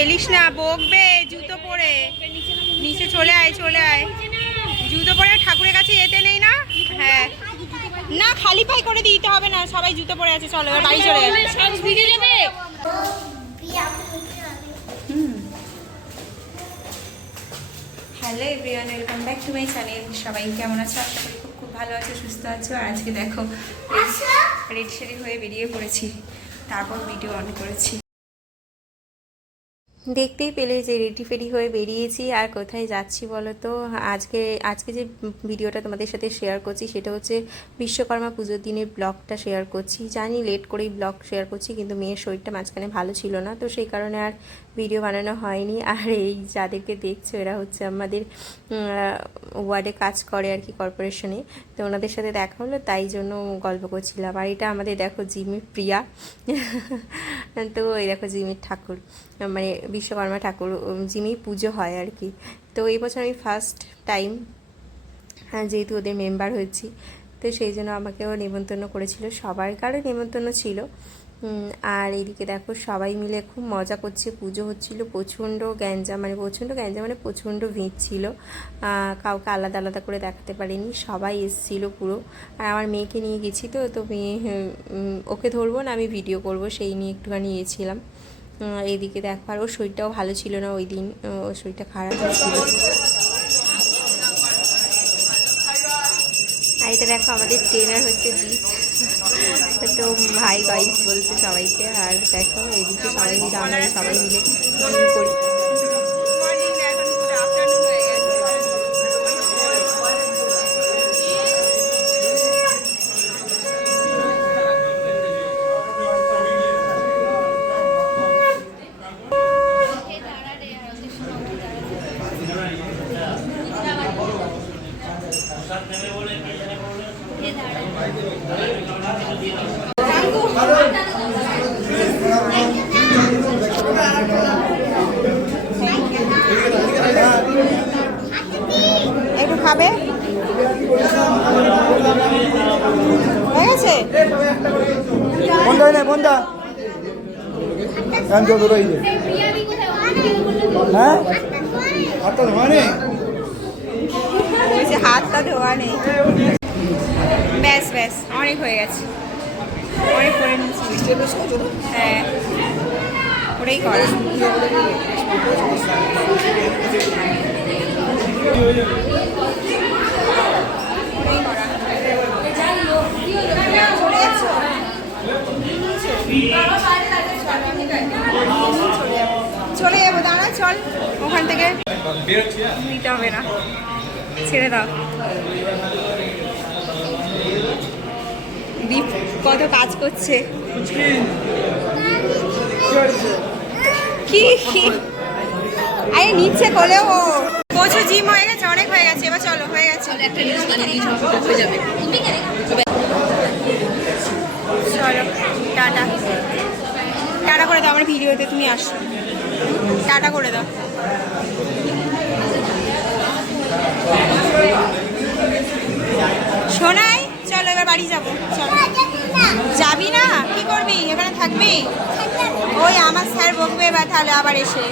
ফেলিস না বকবে জুতো পরে। নিচে চলে আয় চলে আয়। জুতো পরে ঠাকুরের কাছে যেতে নেই না? হ্যাঁ। না খালি পাই করে দিতে হবে না সবাই জুতো পরে আছে চলো বাড়ি চলে যাবে। Hello everyone welcome back to my channel. সবাই কেমন আছো? আশা করি খুব খুব ভালো আছো সুস্থ আছো। আর আজকে দেখো রেড শাড়ি হয়ে বেরিয়ে পড়েছি। তারপর ভিডিও অন করেছি। দেখতেই পেলে যে রেডি ফেডি হয়ে বেরিয়েছি, আর কোথায় যাচ্ছি বলো তো? আজকে আজকে যে ভিডিওটা তোমাদের সাথে শেয়ার করছি সেটা হচ্ছে বিশ্বকর্মা পুজোর দিনের ব্লগটা শেয়ার করছি। জানি লেট করেই ব্লগ শেয়ার করছি, কিন্তু মেয়ের শরীরটা মাঝখানে ভালো ছিল না, তো সেই কারণে আর ভিডিও বানানো হয়নি। আর এই যাদেরকে দেখছ, এরা হচ্ছে আমাদের ওয়ার্ডে কাজ করে আর কি কর্পোরেশনে তো ওনাদের সাথে দেখা হলো, তাই জন্য গল্প করছিলাম। আর এটা আমাদের দেখো জিমির প্রিয়া, তো এই দেখো জিমির ঠাকুর মানে বিশ্বকর্মা ঠাকুর জিমির পুজো হয় আর কি। তো এই বছর আমি ফার্স্ট টাইম যেহেতু ওদের মেম্বার হয়েছি, তো সেই জন্য আমাকেও নেমন্তন্ন করেছিল। সবার কারও নেমন্তন্ন ছিল। আর এদিকে দেখো সবাই মিলে খুব মজা করছে, পুজো হচ্ছিল, প্রচণ্ড গ্যাঞ্জা মানে প্রচণ্ড গ্যাঞ্জা মানে প্রচণ্ড ভিড় ছিল। কাউকে আলাদা আলাদা করে দেখাতে পারিনি, সবাই এসছিল পুরো। আর আমার মেয়েকে নিয়ে গেছি তো তো মেয়ে ওকে ধরবো না, আমি ভিডিও করব, সেই নিয়ে একটুখানি ইয়েছিলাম উম, এইদিকে দেখো আর ওর শরীরটাও ভালো ছিল না ওই দিন ওর শরীরটা খারাপ ছিল। আর এটা দেখো আমাদের ট্রেনার হচ্ছে দীপ। তো ভাই গাইস বলছে সবাইকে আর দেখো এদিকে সবাই মিলে আমরা সবাই মিলে করি। একটু খাবে? হয়ে গেছে? বন্ধ হয় না বন্ধ। এখন তো ধরো এই হ্যাঁ? হাতটা ধোয়া নেই হাতটা ধোয়া নেই। ব্যাস ব্যাস অনেক হয়ে গেছে। অনেক করে নিয়েছি। হ্যাঁ। ওটাই করা। চলে যাব। দাঁড়া চল। ওখান থেকে। নিতে হবে না। ছেড়ে দাও। দীপ কত কাজ করছে। কি? আরে নিচ্ছে কোলেও ও। প্রচুর জিম হয়ে গেছে অনেক হয়ে গেছে। এবার চলো হয়ে গেছে। একটা নিউজ বানিয়ে হয়ে যাবে। চলো টাটা। টাটা করে দাও আমার ভিডিওতে তুমি আসো। টাটা করে দাও। শোনাই চলো এবার বাড়ি যাব, চলো। যাবি না? কি করবি? এখানে থাকবি? ওই আমার স্যার বকবে এবার তাহলে আবার এসে।